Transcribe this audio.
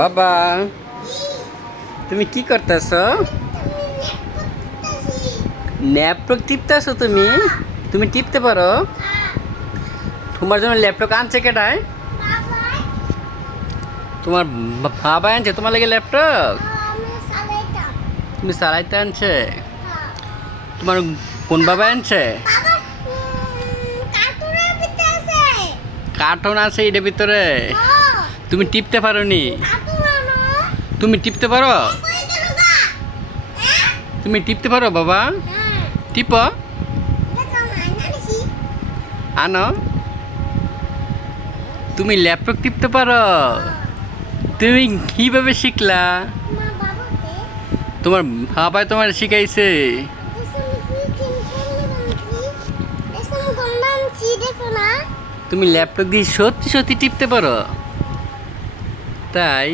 বাবা তুমি কি করতেছ? ল্যাপটপ টিপতেছ তুমি? তুমি টিপতে পারো। তোমার জন্য ল্যাপটপ আনছে কেটায় তোমার বাবা আনছে তোমার লাগে ল্যাপটপ? তুমি চালাইতে আনছে? তোমার কোন বাবা আনছে? কার্টুন আছে। এটার ভিতরে? তুমি টিপতে পারো নি তুমি টিপতে পারো? তুমি টিপতে পারো, বাবা? টিপ। আনো। তুমি ল্যাপটপ টিপতে পারো। তুমি কীভাবে শিখলা? তোমার বাবাই তোমার শিখাইছে। তুমি ল্যাপটপ দিয়ে সত্যি সত্যি টিপতে পারো। তাই